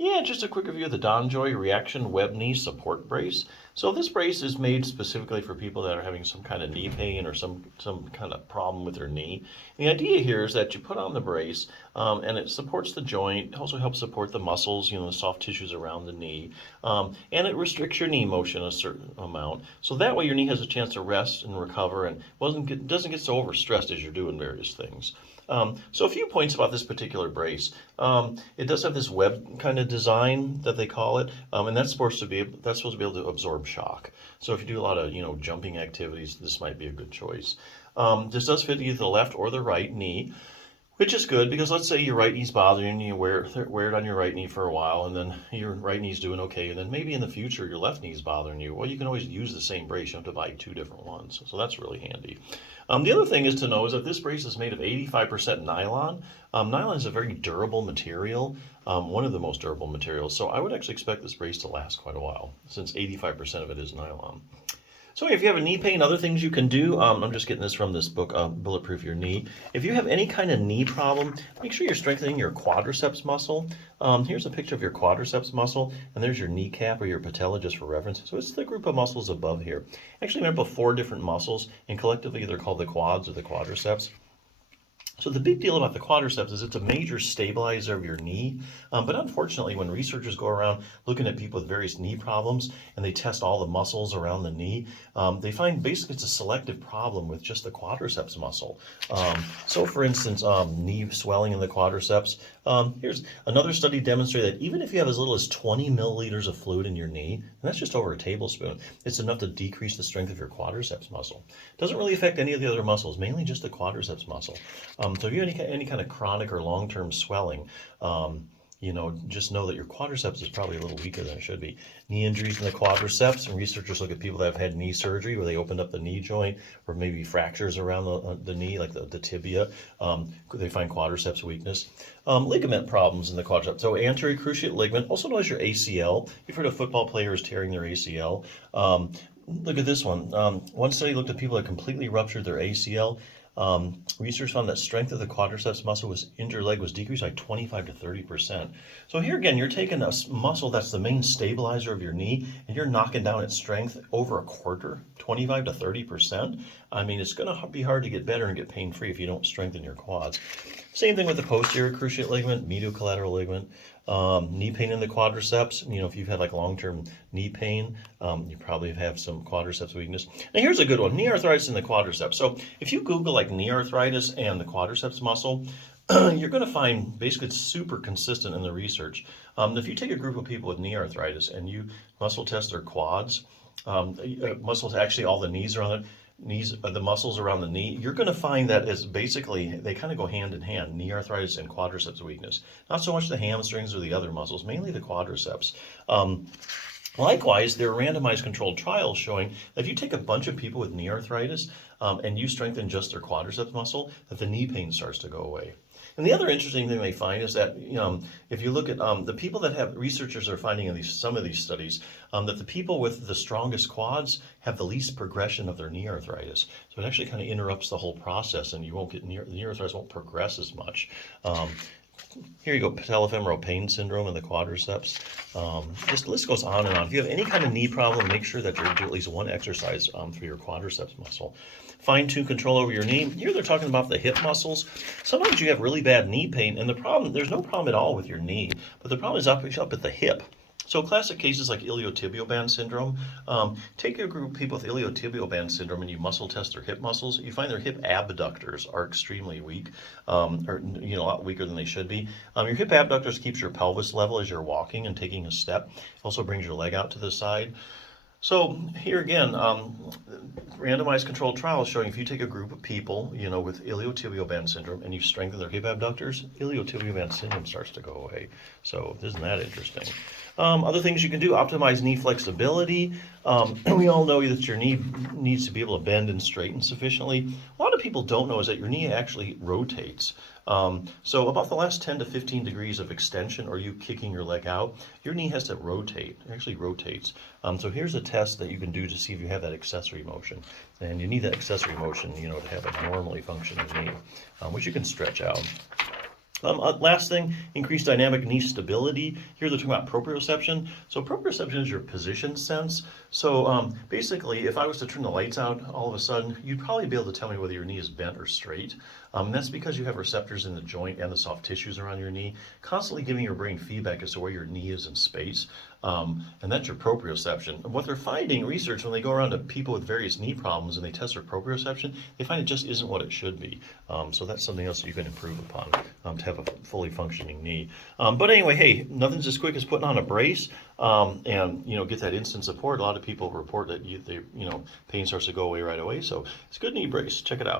Yeah, just a quick review of the DonJoy Reaction Web Knee Support Brace. So this brace is made specifically for people that are having some kind of knee pain or some kind of problem with their knee. And the idea here is that you put on the brace and it supports the joint, also helps support the muscles, the soft tissues around the knee, and it restricts your knee motion a certain amount. So that way your knee has a chance to rest and recover and doesn't get so overstressed as you're doing various things. So a few points about this particular brace. It does have this web kind of design that they call it, and that's supposed to be able to absorb shock. So if you do a lot of jumping activities, this might be a good choice. This does fit either the left or the right knee, which is good because let's say your right knee's bothering you, wear it on your right knee for a while, and then your right knee's doing okay, and then maybe in the future your left knee's bothering you. Well, you can always use the same brace. You don't have to buy two different ones, so that's really handy. The other thing is to know is that this brace is made of 85% nylon. Nylon is a very durable material, one of the most durable materials, so I would actually expect this brace to last quite a while since 85% of it is nylon. So if you have a knee pain, other things you can do, I'm just getting this from this book, Bulletproof Your Knee. If you have any kind of knee problem, make sure you're strengthening your quadriceps muscle. Here's a picture of your quadriceps muscle, and there's your kneecap or your patella just for reference. So it's the group of muscles above here. Actually made up of 4 different muscles, and collectively they're called the quads or the quadriceps. So the big deal about the quadriceps is it's a major stabilizer of your knee, but unfortunately when researchers go around looking at people with various knee problems and they test all the muscles around the knee, they find basically it's a selective problem with just the quadriceps muscle. So for instance, knee swelling in the quadriceps, here's another study demonstrated that even if you have as little as 20 milliliters of fluid in your knee, and that's just over a tablespoon, it's enough to decrease the strength of your quadriceps muscle. It doesn't really affect any of the other muscles, mainly just the quadriceps muscle. So if you have any kind of chronic or long-term swelling, just know that your quadriceps is probably a little weaker than it should be. Knee injuries in the quadriceps, and researchers look at people that have had knee surgery where they opened up the knee joint or maybe fractures around the knee, like the tibia. They find quadriceps weakness. Ligament problems in the quadriceps. So anterior cruciate ligament, also known as your ACL. You've heard of football players tearing their ACL. Look at this one. One study looked at people that completely ruptured their ACL. Research found that strength of the quadriceps muscle injured leg was decreased by 25 to 30%. So here again, you're taking a muscle that's the main stabilizer of your knee, and you're knocking down its strength over a quarter, 25 to 30%. I mean, it's going to be hard to get better and get pain-free if you don't strengthen your quads. Same thing with the posterior cruciate ligament, medial collateral ligament, knee pain in the quadriceps. If you've had like long-term knee pain, you probably have some quadriceps weakness. Now here's a good one, knee arthritis in the quadriceps. So if you Google like knee arthritis and the quadriceps muscle, you're going to find basically it's super consistent in the research. If you take a group of people with knee arthritis and you muscle test their quads, muscles actually all the knees around it, the muscles around the knee, you're going to find that is basically they kind of go hand in hand, knee arthritis and quadriceps weakness. Not so much the hamstrings or the other muscles, mainly the quadriceps. Likewise, there are randomized controlled trials showing that if you take a bunch of people with knee arthritis and you strengthen just their quadriceps muscle, that the knee pain starts to go away. And the other interesting thing they find is that if you look at the people that have, researchers are finding in some of these studies that the people with the strongest quads have the least progression of their knee arthritis. So it actually kind of interrupts the whole process, and you won't get the knee arthritis won't progress as much. Here you go, patellofemoral pain syndrome in the quadriceps. This list goes on and on. If you have any kind of knee problem, make sure that you do at least one exercise for your quadriceps muscle. Fine-tune control over your knee. Here they're talking about the hip muscles. Sometimes you have really bad knee pain, and there's no problem at all with your knee, but the problem is up at the hip. So classic cases like iliotibial band syndrome, take a group of people with iliotibial band syndrome and you muscle test their hip muscles. You find their hip abductors are extremely weak, or a lot weaker than they should be. Your hip abductors keeps your pelvis level as you're walking and taking a step. Also brings your leg out to the side. So here again, randomized controlled trials showing if you take a group of people, with iliotibial band syndrome and you strengthen their hip abductors, iliotibial band syndrome starts to go away. So isn't that interesting? Other things you can do, optimize knee flexibility. We all know that your knee needs to be able to bend and straighten sufficiently. A lot of people don't know is that your knee actually rotates. So about the last 10 to 15 degrees of extension or you kicking your leg out, your knee has to rotate. It actually rotates. So here's a test that you can do to see if you have that accessory motion. And you need that accessory motion, to have a normally functioning knee, which you can stretch out. Last thing, increased dynamic knee stability. Here they're talking about proprioception. So proprioception is your position sense. So basically, if I was to turn the lights out all of a sudden, you'd probably be able to tell me whether your knee is bent or straight. That's because you have receptors in the joint and the soft tissues around your knee, constantly giving your brain feedback as to where your knee is in space. And that's your proprioception. And what they're finding, research, when they go around to people with various knee problems and they test their proprioception, they find it just isn't what it should be. So that's something else that you can improve upon to have a fully functioning knee. But anyway, hey, nothing's as quick as putting on a brace and get that instant support. A lot of people report that pain starts to go away right away. So it's a good knee brace. Check it out.